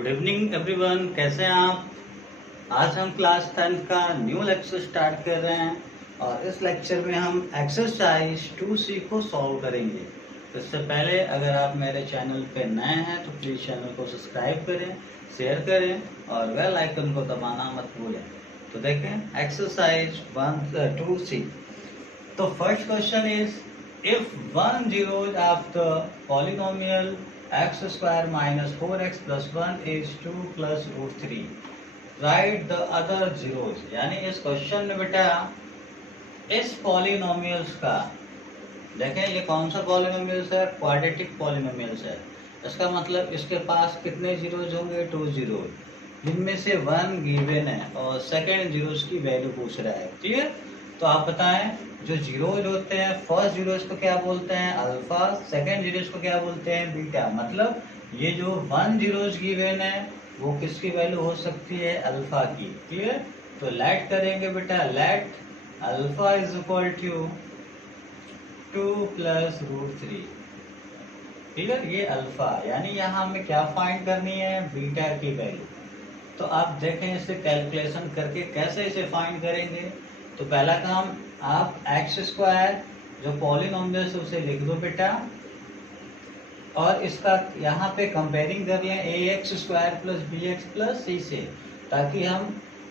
Good evening everyone, कैसे हैं आप। आज हम क्लास 10 का न्यू लेक्चर स्टार्ट कर रहे हैं और इस लेक्चर में हम एक्सरसाइज 2C को सॉल्व करेंगे। तो इससे पहले अगर आप मेरे चैनल पे नए हैं तो प्लीज़ चैनल को सब्सक्राइब करें, शेयर करें और बेल आइकन को दबाना मत भूलें। तो देखें एक्सरसाइज 2C। तो first question is if one zeros of the polynomial x square minus 4x plus 1 is 2 plus root 3, write the other zeros। यानी इस क्वेश्चन में बेटा इस पॉलिनोमियल्स का देखें, ये कौन सा पॉलिनोमियल्स है, क्वाड्रेटिक पॉलिनोमियल्स है। इसका मतलब इसके पास कितने जीरोज होंगे, 2 जीरोज, जिनमें से 1 गिवन है और सेकेंड जीरोज की वैल्यू पूछ रहा है। क्लियर। तो आप बताएं, जो जीरोज होते हैं फर्स्ट जीरोज को क्या बोलते हैं, अल्फा, सेकेंड जीरोज को क्या बोलते हैं, बीटा। मतलब ये जो 1 जीरोज गिवन है वो किसकी वैल्यू हो सकती है, अल्फा की। क्लियर। तो लेट करेंगे बेटा, let alpha is equal to 2 plus root 3। Clear. ये अल्फा, यानी यहाँ हमें क्या फाइंड करनी है, बीटा की वैल्यू। तो आप देखें इसे कैलकुलेशन करके कैसे इसे फाइंड करेंगे। तो पहला काम, आप एक्स स्क्वायर जो पॉलिनोमियल है उसे लिख दो बेटा, और इसका यहाँ पे कंपेयरिंग कर लें a x square plus b x plus c से, ताकि हम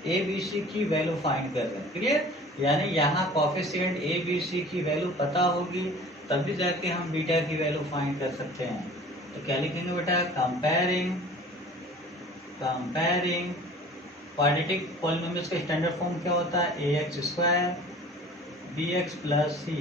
ए बी सी की वैल्यू फाइंड कर लें। क्लियर। यानी यहाँ कॉफिशिएंट ए बी सी की वैल्यू पता होगी तभी जाके हम बीटा की वैल्यू फाइंड कर सकते हैं। तो क्या लिखेंगे बेटा, कंपेयरिंग क्वाड्रेटिक पॉलिनोमियल्स का स्टैंडर्ड फॉर्म क्या होता है, a x square b x plus c,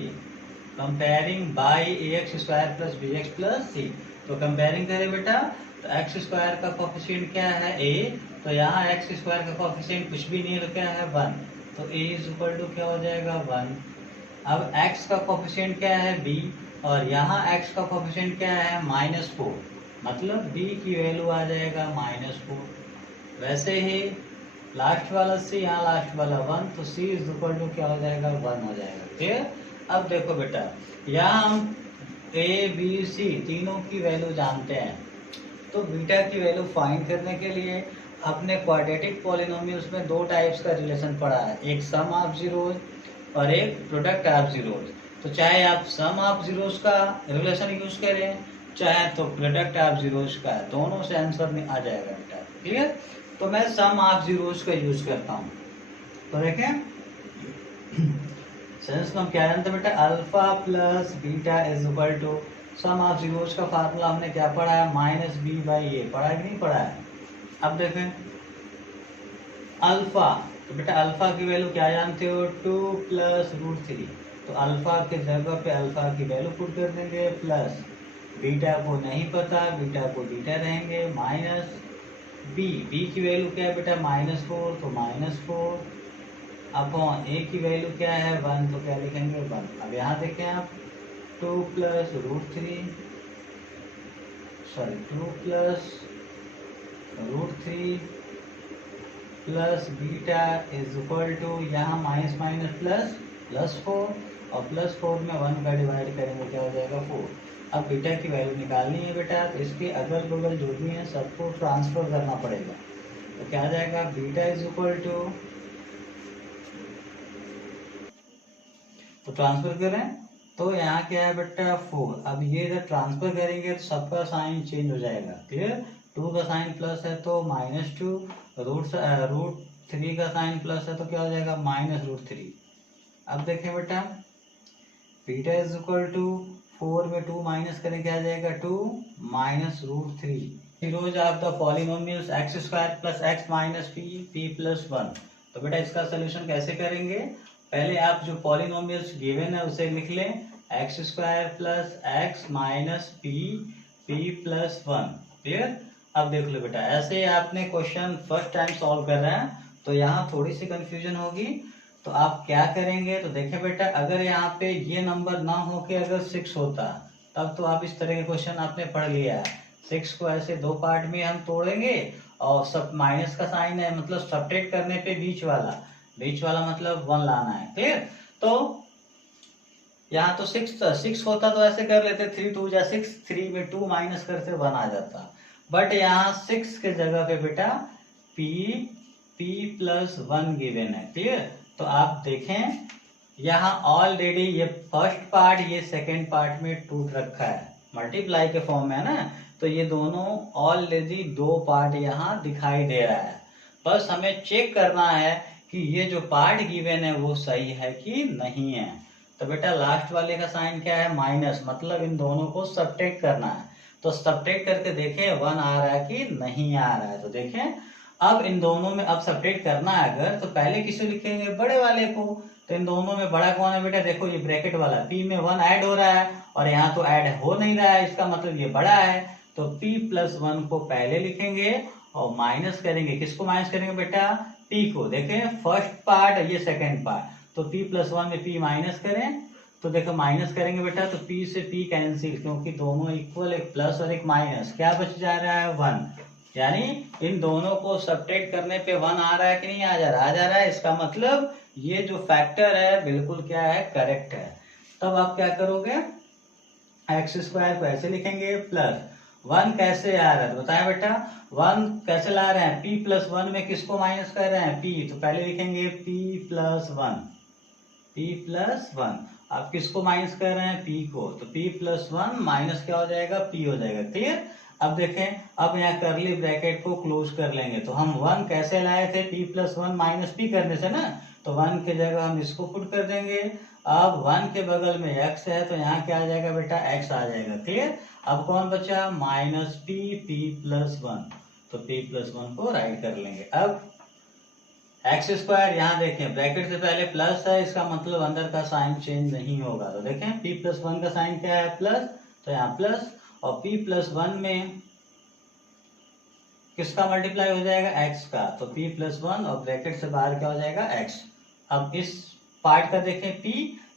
comparing by a x square plus b x plus c. तो कंपेयरिंग करें बेटा, तो एक्स स्क्वायर का कोफिशिएंट क्या है, ए। तो यहाँ एक्स स्क्वायर का कोफिशिएंट कुछ भी नहीं रखा है, 1। तो ए इज इक्वल टू क्या हो जाएगा, 1। अब एक्स का कोफिशिएंट क्या है, बी, और यहाँ एक्स का कोफिशिएंट क्या है, -4। मतलब बी की वैल्यू आ जाएगा -4। वैसे ही लास्ट वाला सी, यहाँ लास्ट वाला 1, तो सी इज इक्वल टू क्या हो जाएगा, 1 हो जाएगा। क्लियर। अब देखो बेटा, यहाँ हम ए बी सी तीनों की वैल्यू जानते हैं, तो बीटा की वैल्यू फाइंड करने के लिए अपने क्वाड्रेटिक पॉलिनोमियल्स में 2 टाइप्स का रिलेशन पड़ा है, एक सम ऑफ जीरोज और एक प्रोडक्ट ऑफ जीरोज। तो चाहे आप सम ऑफ जीरोज का रिलेशन यूज करें, चाहे तो प्रोडक्ट ऑफ जीरोज का, दोनों से आंसर में आ जाएगा बेटा। क्लियर। तो मैं सम ऑफ जीरोज का यूज करता हूँ। तो देखें सेंस में हम क्या जानते हैं बेटा, alpha plus beta is equal to sum of zeros का फार्मूला हमने क्या पढ़ा है, -b/a। पढ़ा है कि नहीं पढ़ा है। अब देखें अल्फा, तो बेटा अल्फा की वैल्यू क्या जानते हो, 2 प्लस रूट 3। तो अल्फा के जगह पे अल्फा की वैल्यू पुट कर देंगे, प्लस बीटा को नहीं पता, बीटा को बीटा रहेंगे, माइनस बी की वैल्यू क्या है बेटा, -4। तो -4 अपॉन ए की वैल्यू क्या है, 1। तो क्या लिखेंगे, 1। अब यहाँ देखें आप, 2 plus root 3 plus beta is equal to, यहाँ माइनस माइनस प्लस +4, और +4 में 1 का डिवाइड करेंगे क्या हो जाएगा, 4। अब बीटा की वैल्यू निकालनी है बेटा, तो इसके अगल बगल जो भी है सबको ट्रांसफर करना पड़ेगा। तो क्या आ जाएगा, बीटा इज इक्वल टू, तो ट्रांसफर करें तो यहाँ क्या है बेटा, 4। अब ये जब ट्रांसफर करेंगे तो सबका साइन चेंज हो जाएगा। क्लियर। 2 का साइन प्लस है तो -2, रूट 3 का साइन प्लस है तो क्या हो जाएगा, -√3। अब देखें बेटा, बीटा इज इक्वल टू 4 में 2 माइनस करें क्या आ जाएगा, 2 -√3। Zeros of the polynomials x square plus x minus P plus 1। तो बेटा इसका सोल्यूशन कैसे करेंगे, पहले आप जो पॉलिनोमियल्स गिवन है उसे लिख लें, x square plus x minus P plus 1। Clear. अब देख लो बेटा, ऐसे आपने क्वेश्चन फर्स्ट टाइम सॉल्व कर रहे हैं तो यहाँ थोड़ी सी कंफ्यूजन होगी। तो आप क्या करेंगे, तो देखिए बेटा, अगर यहाँ पे ये नंबर ना हो के अगर 6 होता तब तो आप इस तरह के क्वेश्चन आपने पढ़ लिया है। 6 को ऐसे 2 पार्ट में हम तोड़ेंगे और सब माइनस का साइन है, मतलब सब्ट्रैक्ट करने पे बीच वाला मतलब 1 लाना है। क्लियर। तो यहाँ तो 6 होता तो ऐसे कर लेते, 3 2 जा 6, 3 में 2 माइनस करते 1 आ जाता। बट यहाँ 6 के जगह पे बेटा p+1 गिवन है। क्लियर? तो आप देखें यहाँ ऑलरेडी ये फर्स्ट पार्ट ये सेकेंड पार्ट में टूट रखा है, मल्टीप्लाई के फॉर्म में है ना, तो ये दोनों ऑलरेडी दो पार्ट यहाँ दिखाई दे रहा है। बस हमें चेक करना है कि ये जो पार्ट गिवन है वो सही है कि नहीं है। तो बेटा लास्ट वाले का साइन क्या है? माइनस, मतलब इन दोनों को सब्ट्रैक्ट करना है। तो सब्ट्रैक्ट करके देखें 1 आ रहा है कि नहीं आ रहा है। तो देखें अब इन दोनों में अब सब्ट्रैक्ट करना है अगर, तो पहले किसे लिखेंगे? बड़े वाले को। तो इन दोनों में बड़ा कौन है बेटा? देखो ये ब्रैकेट वाला, p में 1 ऐड हो रहा है और यहाँ तो ऐड हो नहीं रहा है, इसका मतलब ये बड़ा है। तो p+1 को पहले लिखेंगे और माइनस करेंगे। किसको माइनस करेंगे बेटा? p को। देखें फर्स्ट पार्ट ये सेकेंड पार्ट, तो p+1 में p माइनस करें, तो देखो माइनस करेंगे बेटा तो p से p कैंसिल, क्योंकि दोनों इक्वल, एक प्लस और एक माइनस, क्या बच जा रहा है? 1। यानी इन दोनों को सब्ट्रैक्ट करने पे 1 आ रहा है कि नहीं आ जा रहा? आ जा रहा है। इसका मतलब ये जो फैक्टर है बिल्कुल क्या है? करेक्ट है। तब आप क्या करोगे? x² को ऐसे लिखेंगे प्लस 1 कैसे आ रहा है? तो बताएं बेटा 1 कैसे ला रहे हैं? p+1 में किसको माइनस कर रहे हैं? p। तो पहले लिखेंगे p+1, p+1। आप किसको माइनस कर रहे हैं? p को। तो p+1 माइनस क्या हो जाएगा? p हो जाएगा। क्लियर? अब देखें, अब यहाँ करली ब्रैकेट को क्लोज कर लेंगे। तो हम 1 कैसे लाए थे? p+1 माइनस p करने से ना, तो 1 के जगह हम इसको पुट कर देंगे। अब 1 के बगल में x है तो यहाँ क्या आ जाएगा बेटा? x आ जाएगा। क्लियर? अब कौन बचा? -p, p+1। तो p+1 को राइट कर लेंगे। अब x², यहाँ देखें ब्रैकेट से पहले प्लस है, इसका मतलब अंदर का साइन चेंज नहीं होगा। तो देखें p+1 का साइन क्या है? प्लस, तो यहाँ प्लस, और p+1 में किसका मल्टीप्लाई हो जाएगा? x का। तो p+1 और ब्रैकेट से बाहर क्या हो जाएगा? x। अब इस पार्ट का देखें, p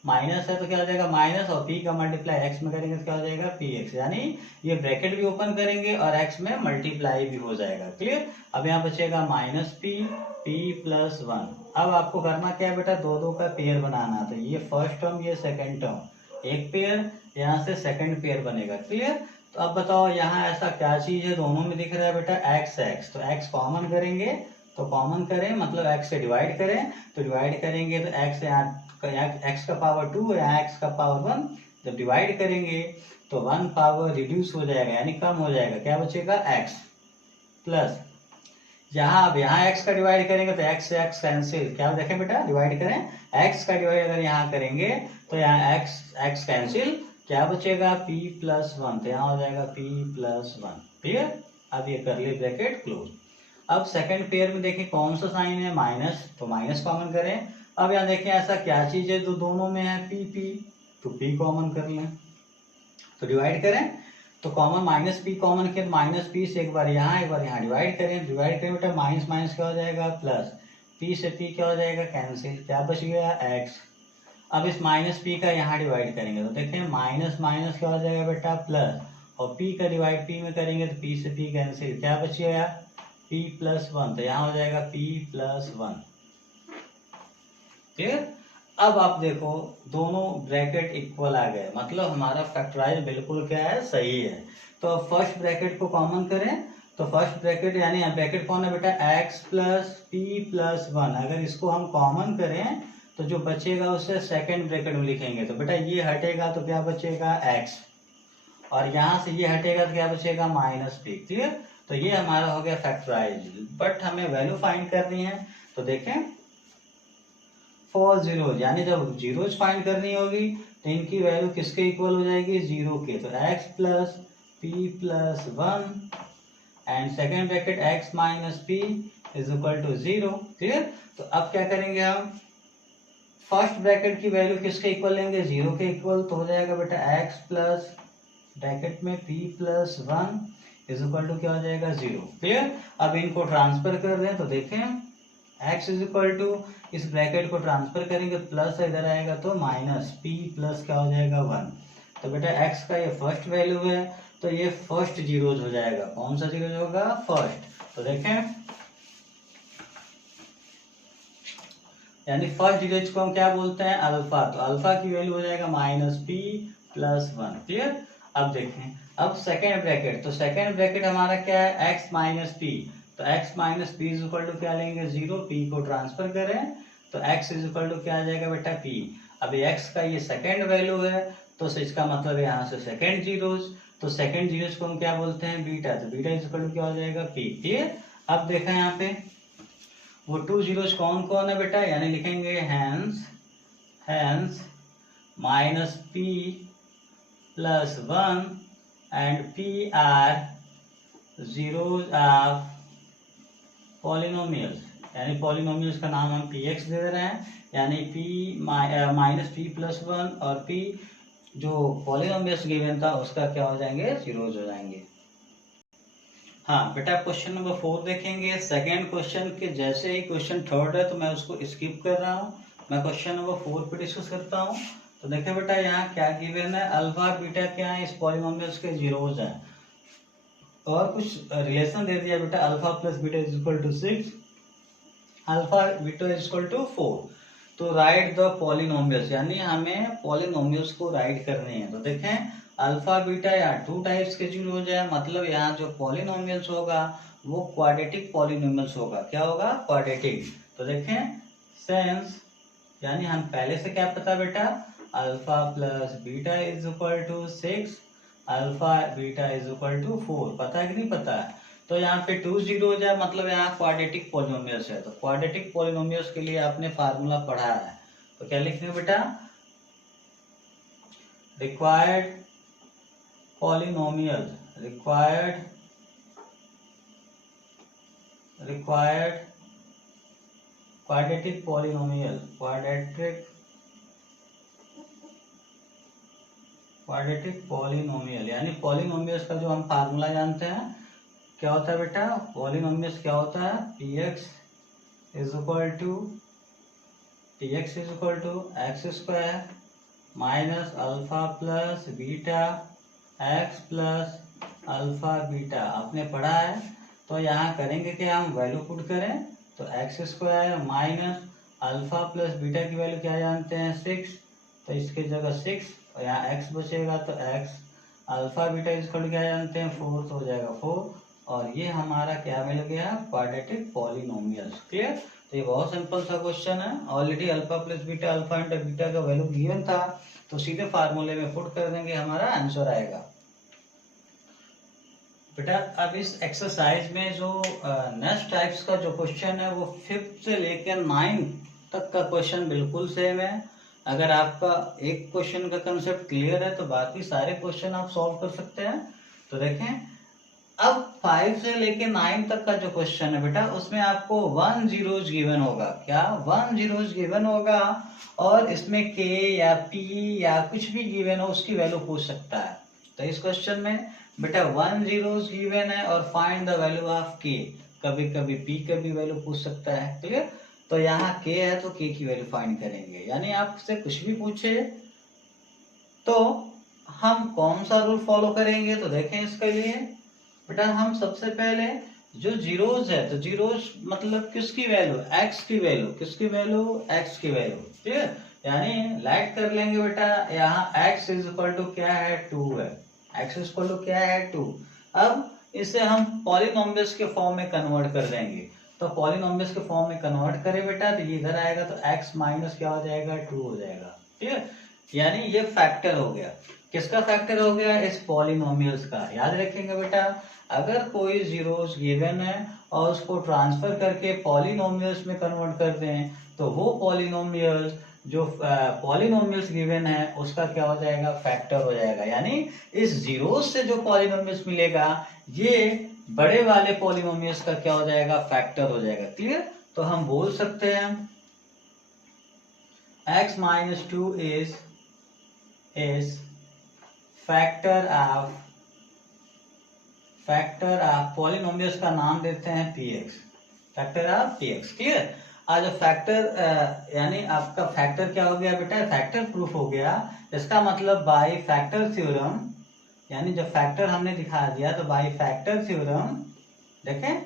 माइनस है तो क्या हो जाएगा? माइनस, और p का मल्टीप्लाई x में करेंगे तो क्या हो जाएगा? px। यानी ये ब्रैकेट भी ओपन करेंगे और x में मल्टीप्लाई भी हो जाएगा। क्लियर? अब यहाँ बचेगा -p, p+1। अब आपको करना क्या है बेटा? दो का पेयर बनाना। तो ये फर्स्ट टर्म, ये सेकेंड टर्म, एक पेयर, यहाँ से सेकेंड पेयर बनेगा। क्लियर? तो अब बताओ यहाँ ऐसा क्या चीज है दोनों में दिख रहा है बेटा? x। तो x कॉमन करेंगे, तो कॉमन करें मतलब x से डिवाइड करें, तो डिवाइड करेंगे तो x यहाँ x का पावर 2 यहाँ x का पावर 1, जब डिवाइड करेंगे तो 1 पावर रिड्यूस हो जाएगा, यानी कम हो जाएगा। क्या बचेगा? x प्लस, यहाँ अब यहाँ x का डिवाइड करेंगे तो x से x कैंसिल। क्या देखें बेटा? डिवाइड करें, x का डिवाइड अगर यहाँ करेंगे तो यहाँ x कैंसिल, क्या बचेगा? p+1। तो यहाँ हो जाएगा p+1। क्लियर? अब ये करली ब्रैकेट क्लोज। अब सेकंड पेयर में देखें कौन सा साइन है? माइनस, तो माइनस कॉमन करें। अब यहाँ देखें ऐसा क्या चीज है जो दोनों में है? p, तो p कॉमन कर लें, तो डिवाइड करें, तो कॉमन -p कॉमन किया, -p से एक बार यहाँ डिवाइड करें बेटा, माइनस माइनस क्या हो जाएगा? प्लस, p से p क्या हो जाएगा? कैंसिल, क्या बच गया? x। अब इस -p का यहाँ डिवाइड करेंगे तो देखें माइनस माइनस क्या हो जाएगा बेटा? प्लस, और p का डिवाइड p में करेंगे तो p से p कैंसिल, क्या बच गया? p+1। तो यहाँ हो जाएगा p+1। क्लियर? अब आप देखो दोनों ब्रैकेट इक्वल आ गए, मतलब हमारा फैक्टराइज बिल्कुल क्या है? सही है। तो फर्स्ट ब्रैकेट को कॉमन करें, तो फर्स्ट ब्रैकेट यानी ब्रैकेट कौन है बेटा? x + p+1। अगर इसको हम कॉमन करें तो जो बचेगा उसे सेकंड ब्रैकेट में लिखेंगे। तो बेटा ये हटेगा तो क्या बचेगा? x, और यहाँ से ये हटेगा तो क्या बचेगा? -p। क्लियर? तो ये हमारा हो गया फैक्टराइज। बट हमें वैल्यू फाइंड करनी है, तो देखें फॉर जीरोज, यानी जब जीरोज फाइंड करनी होगी तो इनकी वैल्यू किसके इक्वल हो जाएगी? 0 के। तो x + p+1 and second bracket x - p = 0। Clear? तो अब क्या करेंगे हम? फर्स्ट ब्रैकेट की वैल्यू किसके इक्वल लेंगे? 0 के इक्वल। तो हो जाएगा बेटा x + ब्रैकेट में p+1 = क्या हो जाएगा? 0। क्लियर? अब इनको ट्रांसफर कर दें तो देखें x = इस ब्रैकेट को ट्रांसफर करेंगे प्लस इधर आएगा तो -p प्लस क्या हो जाएगा? 1। तो बेटा x का ये फर्स्ट वैल्यू है तो ये फर्स्ट जीरोज हो जाएगा। कौन सा जीरोज होगा? फर्स्ट। तो देखें यानी फर्स्ट जीरोज को हम क्या बोलते हैं? अल्फा। तो अल्फा की वैल्यू हो जाएगा -p + 1। क्लियर? अब देखें, अब सेकेंड ब्रैकेट, तो सेकेंड ब्रैकेट हमारा क्या है, x माइनस पी, तो x minus p is equal to क्या लेंगे, 0, p को ट्रांसफर करें तो x इज इक्वल टू क्या आ जाएगा बेटा, p। अब x का ये सेकेंड वैल्यू है, तो इसका मतलब यहाँ से सेकेंड जीरोज, तो सेकेंड जीरोज को हम क्या बोलते हैं, बीटा, तो बीटा इज इक्वल टू क्या हो जाएगा, p। क्लियर। अब देखा यहाँ पे वो 2 जीरोज कौन कौन है बेटा, यानी लिखेंगे hence minus p plus 1 and p are zeros of polynomials, यानी पॉलिनोमियल्स का नाम हम px दे रहे हैं, यानी p माइनस p प्लस 1 और p जो पॉलिनोमियल्स गिवन था उसका क्या हो जाएंगे, जीरोज हो जाएंगे। हाँ बेटा, क्वेश्चन नंबर 4 देखेंगे। सेकेंड क्वेश्चन के जैसे ही क्वेश्चन थर्ड है तो मैं उसको स्किप कर रहा हूँ, मैं क्वेश्चन नंबर 4 पे डिस्कस करता हूँ। तो देखिए बेटा, यहाँ क्या गिवन है, अल्फा बीटा क्या है, इस पॉलिनोमियल्स के जीरोज हैं, और कुछ रिलेशन दे दिया बेटा, alpha plus beta is equal to 6, alpha beta is equal to 4। तो राइट द पॉलिनोमियल्स, यानी हमें पॉलिनोमियल्स को राइट करनी है। तो देखें, अल्फा बीटा या 2 टाइप्स के जीरोज है, मतलब यहाँ जो पॉलिनोमियल्स होगा वो क्वाड्रेटिक पॉलिनोमियल्स होगा। क्या होगा, क्वाड्रेटिक। तो देखें सेंस, यानी हम पहले से क्या पता बेटा, alpha plus beta is equal to 6, alpha beta is equal to 4, पता है कि नहीं पता है। तो यहाँ पे 2 जीरो हो जाए, मतलब यहाँ क्वाड्रेटिक पॉलिनोमियल्स है। तो क्वाड्रेटिक पॉलिनोमियल्स के लिए आपने फार्मूला पढ़ा है, तो क्या लिखेंगे बेटा, required polynomial, required quadratic polynomial, quadratic polynomial, यानी पॉलिनोमियल्स का जो हम फार्मूला जानते हैं क्या होता है बेटा, पॉलिनोमियल्स क्या होता है, px is equal to x square minus alpha plus beta x plus alpha beta, आपने पढ़ा है। तो यहाँ करेंगे कि हम वैल्यू पुट करें, तो x square minus alpha plus beta की वैल्यू क्या जानते हैं, 6, तो इसकी जगह 6, और यहाँ x बचेगा तो x, अल्फा बीटा इसको क्या जानते हैं, 4, तो हो जाएगा 4, और ये हमारा क्या मिल गया, क्वाड्रेटिक पॉलिनोमियल्स। क्लियर। तो ये बहुत सिंपल सा क्वेश्चन है, already alpha plus beta, alpha into beta का वैल्यू गिवन था, तो सीधे फार्मूले में पुट कर देंगे, हमारा आंसर आएगा। बेटा अब इस एक्सरसाइज में जो नेक्स्ट टाइप्स का जो क्वेश्चन है वो 5th से लेकर 9th तक का क्वेश्चन बिल्कुल सेम है। अगर आपका एक क्वेश्चन का कंसेप्ट क्लियर है तो बाकी सारे क्वेश्चन आप सॉल्व कर सकते हैं। तो देखें, अब 5 से लेके 9 तक का जो क्वेश्चन है बेटा, उसमें आपको 1 जीरोज गिवन होगा। क्या 1 जीरोज गिवन होगा, और इसमें k या p या कुछ भी गिवन हो उसकी वैल्यू पूछ सकता है। तो इस क्वेश्चन में बेटा 1 जीरोज गिवन है और find the value of k, कभी कभी p का भी वैल्यू पूछ सकता है। क्लियर। तो यहाँ k है तो k की वैल्यू फाइंड करेंगे, यानी आपसे कुछ भी पूछे तो हम कौन सा रूल फॉलो करेंगे। तो देखें, इसके लिए बेटा हम सबसे पहले जो जीरोज है, तो जीरोज मतलब किसकी वैल्यू, x की वैल्यू, किसकी वैल्यू, x की वैल्यू। ठीक है, यानी लाइट कर लेंगे बेटा, यहाँ x इज इक्वल टू क्या है, 2 है, x इज इक्वल टू क्या है, 2। अब इसे हम पॉलिनोमियल्स के फॉर्म में कन्वर्ट कर देंगे। तो पॉलिनोमियल्स के फॉर्म में कन्वर्ट करें बेटा, तो ये इधर आएगा तो x माइनस क्या हो जाएगा, 2 हो जाएगा। ठीक है, यानी ये फैक्टर हो गया। किसका फैक्टर हो गया, इस पॉलिनोमियल्स का। याद रखेंगे बेटा, अगर कोई जीरोस गिवन है और उसको ट्रांसफर करके पॉलिनोमियल्स में कन्वर्ट कर दें, तो वो पॉलिनोमियल्स जो पॉलिनोमियल्स गिवन है उसका क्या हो जाएगा, फैक्टर हो जाएगा। यानी इस जीरोस से जो पॉलिनोमियल्स मिलेगा, ये बड़े वाले पॉलिनोमियल्स का क्या हो जाएगा, फैक्टर हो जाएगा। क्लियर। तो हम बोल सकते हैं x minus 2 is factor of polynomials का नाम देते हैं px, factor of px। Clear. आज फैक्टर यानी आपका फैक्टर क्या हो गया बेटा, फैक्टर प्रूफ हो गया। इसका मतलब बाय फैक्टर थ्योरम, यानी जब फैक्टर हमने दिखा दिया तो बाय फैक्टर थ्योरम, देखें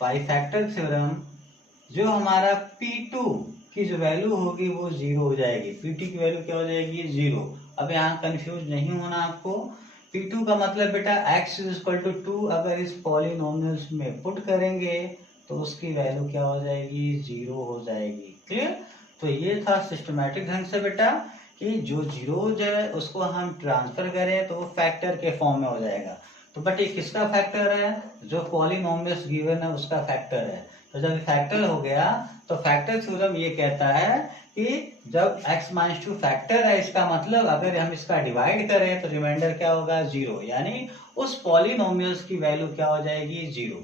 बाय फैक्टर थ्योरम जो हमारा p2 की जो वैल्यू होगी वो 0 हो जाएगी, p2 की वैल्यू क्या हो जाएगी, 0। अब यहाँ कंफ्यूज नहीं होना आपको। P2 का मतलब बेटा x इज इक्वल टू 2 अगर इस पॉलिनोमियल्स में पुट करेंगे तो उसकी वैल्यू क्या हो जाएगी, 0 हो जाएगी। क्लियर। तो ये था सिस्टमैटिक ढंग से बेटा कि जो जीरो जो है उसको हम ट्रांसफर करें तो वो फैक्टर के फॉर्म में हो जाएगा। तो बट ये किसका फैक्टर है, जो पॉलिनोमियल्स गिवन है उसका फैक्टर है। तो जब फैक्टर हो गया तो फैक्टर थ्योरम ये कहता है कि जब x माइनस 2 फैक्टर है, इसका मतलब अगर हम इसका डिवाइड करें तो रिमाइंडर क्या होगा, 0, यानी उस पॉलिनोमियल्स की वैल्यू क्या हो जाएगी, 0।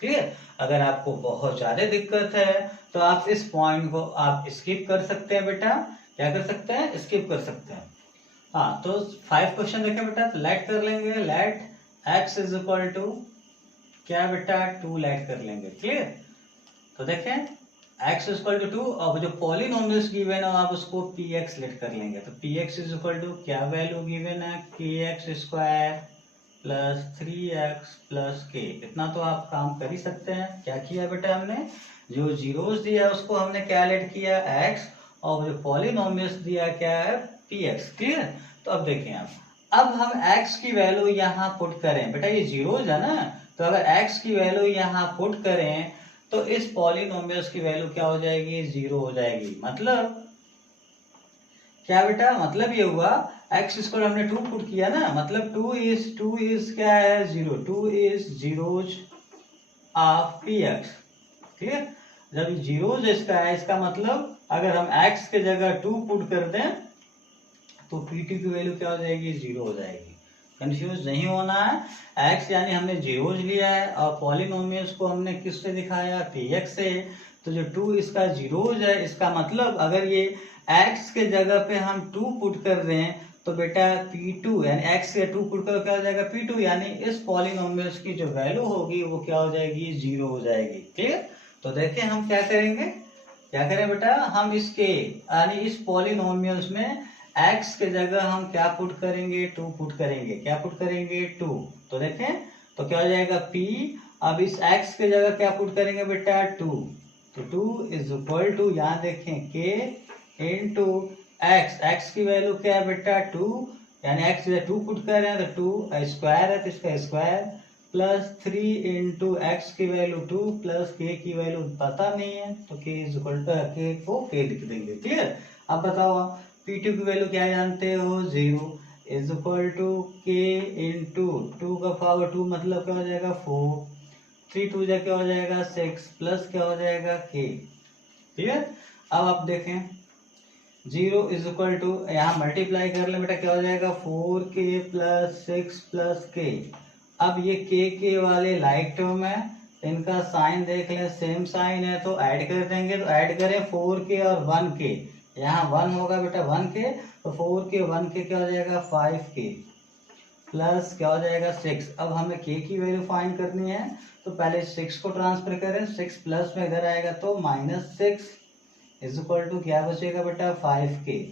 क्लियर। अगर आपको बहुत ज्यादा दिक्कत है तो आप इस पॉइंट को आप स्किप कर सकते हैं बेटा। क्या कर सकते हैं, स्किप कर सकते हैं। हाँ, तो 5 क्वेश्चन देखे बेटा, तो लेट कर लेंगे। Let x is equal to क्या बेटा, 2 लेट कर लेंगे। क्लियर। तो देखें x इज इक्वल टू 2 और जो पॉलिनोमियल्स गिवन है आप उसको px लेट कर लेंगे। तो px इज इक्वल टू क्या वैल्यू गिवन है, kx square plus 3x plus k। इतना तो आप काम कर ही सकते हैं। क्या किया बेटा हमने, जो जीरोस दिया उसको हमने क्या लेट किया, x, और जो पॉलिनोमियल्स दिया क्या है, px। क्लियर। तो अब देखें आप, अब हम x की वैल्यू यहाँ पुट करें बेटा, ये जीरोस है ना, तो अगर x की वैल्यू यहाँ पुट करें तो इस पॉलिनोमियल्स की वैल्यू क्या हो जाएगी, 0 हो जाएगी। मतलब क्या बेटा, मतलब ये हुआ x स्क्वायर हमने 2 पुट किया ना, मतलब 2 इज क्या है, 0। 2 is zeros of px। Clear. जब जीरोज इसका है, इसका मतलब अगर हम x के जगह 2 पुट कर दें तो p2 की वैल्यू क्या हो जाएगी, 0 हो जाएगी। कंफ्यूज नहीं होना है। x यानी हमने जीरोज लिया है और पॉलिनोमियल्स को हमने किससे दिखाया, px से। तो जो 2 इसका जीरोज है, इसका मतलब अगर ये x के जगह पे हम 2 पुट कर दें तो बेटा p2 यानी x के 2 पुट कर क्या हो जाएगा, p2, यानी इस पॉलिनोमियल्स की जो वैल्यू होगी वो क्या हो जाएगी, 0 हो जाएगी। क्लियर। तो देखिए हम क्या करेंगे, क्या करें बेटा, हम इसके यानी इस पॉलिनोमियल्स में x के जगह हम क्या पुट करेंगे, 2 पुट करेंगे। क्या पुट करेंगे, 2। तो देखें तो क्या हो जाएगा p, अब इस x के जगह क्या पुट करेंगे बेटा, 2। तो 2 इज इक्वल टू, यहाँ देखें k इंटू x की वैल्यू क्या है बेटा, 2, यानी x की जगह 2 पुट कर रहे हैं तो 2 स्क्वायर है तो इसका स्क्वायर प्लस 3 इंटू एक्स की वैल्यू 2 प्लस k की वैल्यू पता नहीं है तो k is equal to k को k लिख देंगे। क्लियर। अब बताओ P2 की वैल्यू क्या जानते हो, 0 is equal to k into 2 का पावर 2 मतलब क्या हो जाएगा, 4, 3 2 जा क्या हो जाएगा, 6 प्लस क्या हो जाएगा, k। क्लियर। अब आप देखें 0 इज इक्वल टू, यहाँ मल्टीप्लाई कर ले बेटा, क्या हो जाएगा, 4k प्लस 6 प्लस k। अब ये k वाले लाइक टर्म है, इनका साइन देख लें, सेम साइन है तो ऐड कर देंगे। तो ऐड करें 4k और 1k, यहाँ 1 होगा बेटा 1k, तो 4k 1k क्या हो जाएगा, 5k प्लस क्या हो जाएगा, 6। अब हमें k की वैल्यू फाइंड करनी है तो पहले 6 को ट्रांसफर करें, 6 प्लस में इधर आएगा तो -6 इज इक्वल टू क्या बचेगा बेटा, 5k।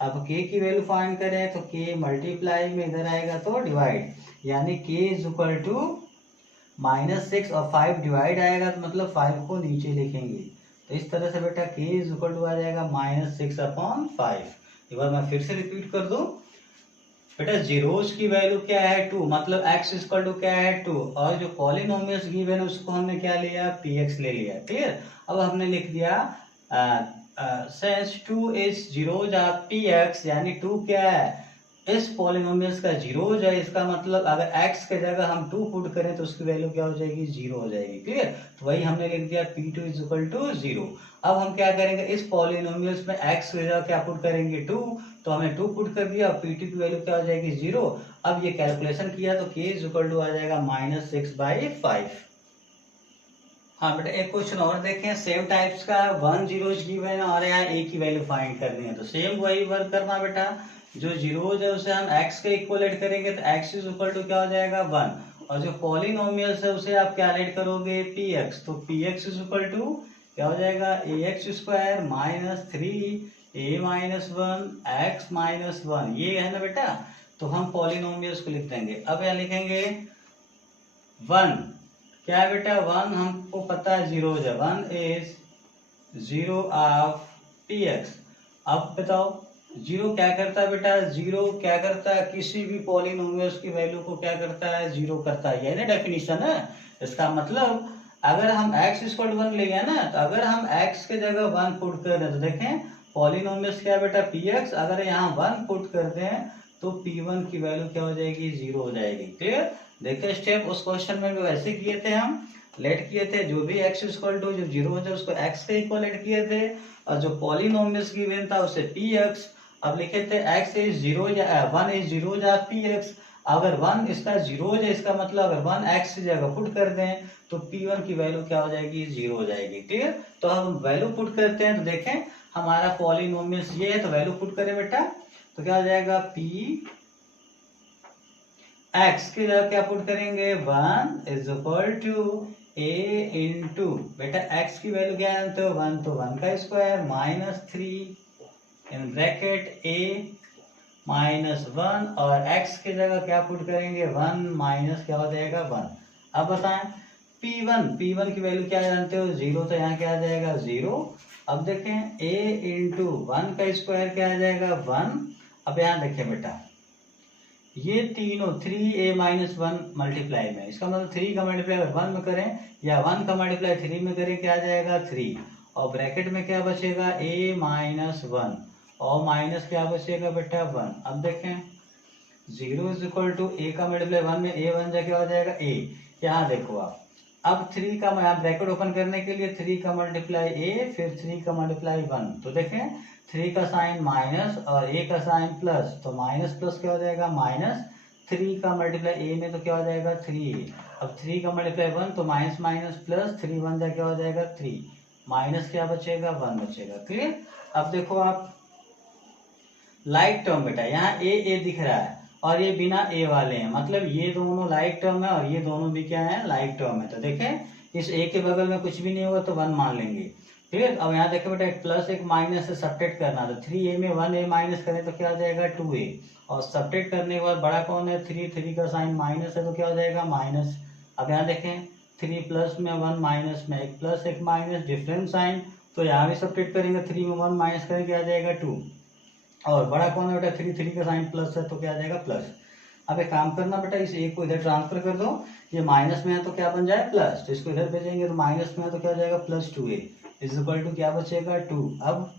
अब k की वैल्यू फाइंड करें तो k मल्टीप्लाई में इधर आएगा तो डिवाइड, यानी k इज इक्वल टू -6 और 5 डिवाइड आएगा तो मतलब 5 को नीचे लिखेंगे। तो इस तरह से बेटा k इज इक्वल टू आ जाएगा -6/5। एक बार मैं फिर से रिपीट कर दूं बेटा, जीरोस की वैल्यू क्या है, 2, मतलब x इक्वल टू क्या है, 2, और जो पॉलिनोमियल्स गिवन है उसको हमने क्या लिया, px ले लिया। क्लियर। अब हमने लिख दिया since 2 is zeros of px, यानी 2 क्या है, इस पॉलिनोमियल्स का जीरोज है, इसका मतलब अगर x के जगह हम 2 पुट करें तो उसकी वैल्यू क्या हो जाएगी, 0 हो जाएगी। क्लियर। तो वही हमने लिख दिया p2 इज इक्वल टू 0। अब हम क्या करेंगे, इस पॉलिनोमियल्स में x की जगह क्या पुट करेंगे, 2, तो हमने 2 पुट कर दिया, p2 की वैल्यू क्या हो जाएगी, 0। अब ये कैलकुलेशन किया तो k इज इक्वल टू आ जाएगा -6/5। हाँ बेटा, एक क्वेश्चन और देखें, सेम टाइप्स का 1 जीरोज गिवन है और यहाँ a की वैल्यू फाइंड करनी है। तो सेम वही वर्क करना बेटा, जो जीरोज है उसे हम x के इक्वलेट करेंगे तो x इज इक्वल टू क्या हो जाएगा, 1, और जो पॉलिनोमियल्स है उसे आप क्या लेट करोगे, px। तो px इज इक्वल टू क्या हो जाएगा, ax स्क्वायर -3a-1 ये है ना बेटा। तो हम पॉलिनोमियल्स को लिख देंगे। अब यहाँ लिखेंगे 1, क्या है बेटा, 1 हमको पता है 0 है, 1 इज 0 ऑफ px। अब बताओ जीरो क्या करता है बेटा, जीरो क्या करता है, किसी भी पॉलिनोमियल्स की वैल्यू को क्या करता है, जीरो करता है। यही ना डेफिनेशन है। इसका मतलब अगर हम x इक्वल 1 ले गए ना, तो अगर हम x के जगह 1 पुट कर दें तो देखें पॉलिनोमियल्स क्या है बेटा, px, अगर यहाँ 1 पुट करते हैं तो p1 की वैल्यू क्या हो जाएगी, जीरो हो जाएगी। क्लियर। देखिए स्टेप उस क्वेश्चन में भी वैसे किए थे, हम लेट किए थे, जो भी x इक्वल टू जो जीरो हो जाए उसको x के इक्वल लेट किए थे, और जो पॉलिनोमियल्स गिवन था उसे px। अब लिखे थे x इज जीरो या 1 इज जीरो या px। अगर 1 इसका जीरो हो जाए, इसका मतलब अगर 1 x की जगह पुट कर दें तो p1 की वैल्यू क्या हो जाएगी, जीरो हो जाएगी। क्लियर। तो हम वैल्यू पुट करते हैं तो देखें हमारा पॉलिनोमियल्स ये है, तो वैल्यू पुट करें बेटा, तो क्या हो जाएगा, p x की जगह क्या पुट करेंगे, 1 is equal to a into बेटा x की वैल्यू क्या जानते हो, 1, तो 1 का square minus 3 in bracket a minus 1, और x की जगह क्या पुट करेंगे, 1 माइनस क्या हो जाएगा, 1। अब बताएं p1 की वैल्यू क्या जानते हो, जीरो, तो यहाँ क्या आ जाएगा, जीरो। अब देखें a इंटू 1 का स्क्वायर क्या आ जाएगा, 1। अब यहाँ देखें बेटा, ये तीनों 3a माइनस 1 मल्टीप्लाई में, इसका मतलब 3 का मल्टीप्लाई अगर 1 में करें या 1 का मल्टीप्लाई 3 में करें क्या आ जाएगा, 3, और ब्रैकेट में क्या बचेगा, a माइनस 1, और माइनस क्या बचेगा बेटा, 1। अब देखें जीरो इज इक्वल टू ए का मल्टीप्लाई 1 में a बन जाए क्या हो जाएगा, a। यहाँ देखो आप, अब 3 का यहाँ ब्रैकेट ओपन करने के लिए 3 का मल्टीप्लाई a, फिर 3 का मल्टीप्लाई 1, तो देखें 3 का साइन माइनस और a का साइन प्लस, तो माइनस प्लस क्या हो जाएगा, माइनस। 3 का मल्टीप्लाई a में तो क्या हो जाएगा, 3a। अब 3 का मल्टीप्लाई 1 तो माइनस माइनस प्लस, 3 1 जाए क्या हो जाएगा, 3, माइनस क्या बचेगा, 1 बचेगा। क्लियर। अब देखो आप लाइक टर्म बेटा, यहाँ ए दिख रहा है और ये बिना ए वाले हैं, मतलब ये दोनों लाइक टर्म है और ये दोनों भी क्या है, लाइक टर्म है। तो देखें इस ए के बगल में कुछ भी नहीं होगा तो 1 मान लेंगे। फिर अब यहाँ देखें बेटा, एक प्लस एक माइनस से सब्ट्रैक्ट करना, तो 3a में 1a माइनस करें तो क्या हो जाएगा, 2a, और सब्ट्रैक्ट करने के बाद बड़ा कौन है, 3 का साइन माइनस है तो क्या हो जाएगा, माइनस। अब यहाँ देखें 3 प्लस में 1 माइनस में, एक प्लस एक माइनस डिफरेंट साइन, तो यहाँ भी सब्ट्रैक्ट करेंगे, 3 में 1 माइनस करें क्या आ जाएगा, 2, और बड़ा कौन है बेटा, 3 का साइन प्लस है तो क्या आ जाएगा, प्लस। अब एक काम करना बेटा, इस ए को इधर ट्रांसफर कर दो, ये माइनस में है तो क्या बन जाए, प्लस, तो इसको इधर भेजेंगे तो माइनस में है तो क्या हो जाएगा, plus 2a is equal to क्या बचेगा, 2। अब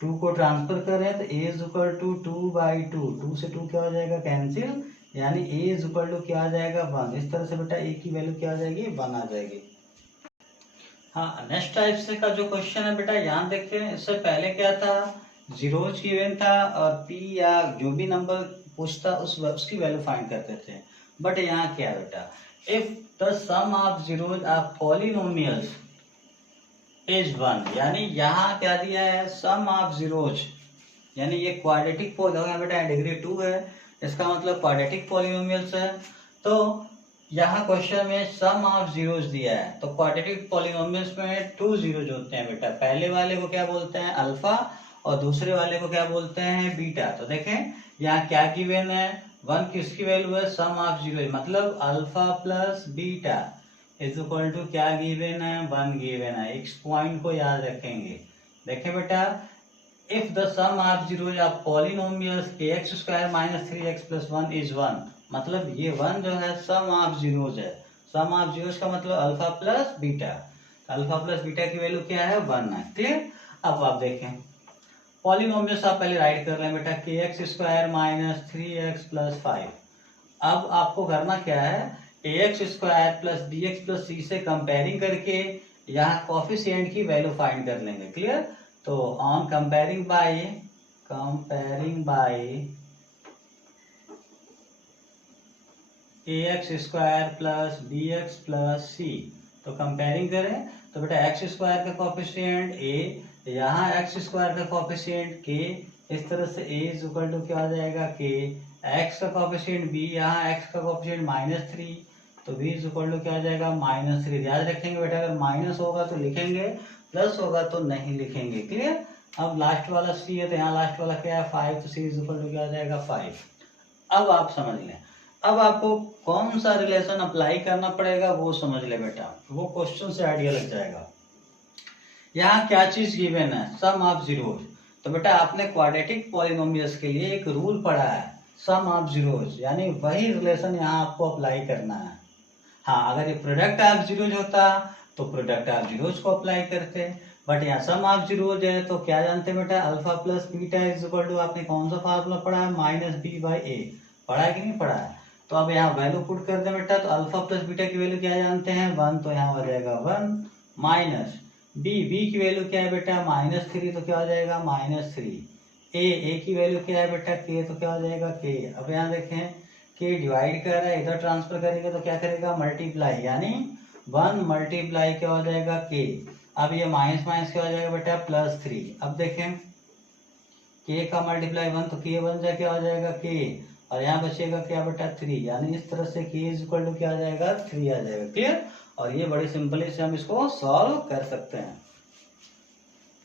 2 को ट्रांसफर करें तो a इज इक्वल टू 2/2, 2 से 2 क्या हो जाएगा, कैंसिल, यानी a इज इक्वल टू क्या आ जाएगा, 1। इस तरह से बेटा a की वैल्यू क्या आ जाएगी, 1 आ जाएगी। हाँ, नेक्स्ट टाइप से का जो क्वेश्चन है बेटा, यहाँ देखें, इससे पहले क्या था, जीरोज गिवन था और p या जो भी नंबर पूछता उसकी वैल्यू फाइंड करते थे। बट यहाँ क्या है बेटा, if the sum of zeros of polynomials is 1, यानी यहाँ क्या दिया है, सम ऑफ जीरोज, यानी ये क्वाड्रेटिक बेटा, डिग्री 2 है, इसका मतलब क्वाड्रेटिक पॉलिनोमियल्स है। तो यहाँ क्वेश्चन में सम ऑफ जीरोज दिया है, तो क्वाड्रेटिक पॉलिनोमियल्स में 2 जीरोज होते हैं बेटा, पहले वाले को क्या बोलते हैं, अल्फा, और दूसरे वाले को क्या बोलते हैं, बीटा। तो देखें यहाँ क्या गिवन है, 1 किसकी वैल्यू है, सम ऑफ जीरो, मतलब alpha plus beta is equal to क्या गिवन है, 1 गिवन है। इस पॉइंट को याद रखेंगे। देखें बेटा, if the sum of zeros of polynomials kx² - 3x + 1 is 1, मतलब ये 1 जो है सम ऑफ जीरोज है। सम ऑफ जीरोज का मतलब alpha plus beta, alpha plus beta की वैल्यू क्या है, 1 है। क्लियर। अब आप देखें पॉलिनोमियल्स आप पहले राइट कर रहे हैं बेटा, kx² - 3x + 5। अब आपको करना क्या है, ax² + bx + c से कंपेयरिंग करके यहाँ कोफिशिएंट की वैल्यू फाइंड कर लेंगे। क्लियर। तो on comparing by ax² + bx + c, तो कंपेयरिंग करें तो बेटा x² का कोफिशिएंट a, यहाँ x² का कोफिशिएंट k, इस तरह से a इज इक्वल टू क्या आ जाएगा, k, x का कोफिशिएंट b, यहाँ x का कोफिशिएंट -3, तो b इज इक्वल टू क्या आ जाएगा, -3। याद रखेंगे बेटा, अगर माइनस होगा तो लिखेंगे, प्लस होगा तो नहीं लिखेंगे। क्लियर। अब लास्ट वाला c है, तो यहाँ लास्ट वाला क्या है, 5, तो c इज इक्वल टू क्या आ जाएगा, 5। अब आप समझ लें, अब आपको कौन सा रिलेशन अप्लाई करना पड़ेगा वो समझ ले बेटा, वो क्वेश्चन से आइडिया लग जाएगा। यहाँ क्या चीज गिवन है, सम ऑफ जीरोज, तो बेटा आपने क्वाड्रेटिक पॉलिनोमियल्स के लिए एक रूल पढ़ा है, सम ऑफ जीरोज, यानी वही रिलेशन यहाँ आपको अप्लाई करना है। हाँ, अगर ये प्रोडक्ट ऑफ जीरोज होता तो प्रोडक्ट ऑफ जीरोज को अप्लाई करते, बट यहाँ सम ऑफ जीरोज है तो क्या जानते हैं बेटा, alpha plus beta is equal to, आपने कौन सा फार्मूला पढ़ा है, माइनस बी बाई ए, पढ़ा है कि नहीं पढ़ा है। तो अब यहाँ वैल्यू पुट कर दे बेटा, तो अल्फा प्लस बीटा की वैल्यू क्या जानते हैं, 1, तो यहाँ हो जाएगा 1 माइनस बी की वैल्यू क्या है बेटा, -3, तो क्या हो जाएगा -3, ए की वैल्यू क्या है बेटा, के, तो क्या हो जाएगा के। अब यहाँ देखें के डिवाइड कर रहा है, इधर ट्रांसफर करेगा तो क्या करेगा, मल्टीप्लाई, यानी 1 मल्टीप्लाई क्या हो जाएगा के। अब ये माइनस माइनस क्या हो जाएगा बेटा, +3। अब देखें के का मल्टीप्लाई 1 तो के बन जाए क्या हो जाएगा के, और यहाँ बचेगा क्या बेटा 3, यानी इस तरह से के इज इक्वल टू क्या आ जाएगा 3 आ जाएगा। क्लियर। और ये बड़ी सिंपली से हम इसको सॉल्व कर सकते हैं।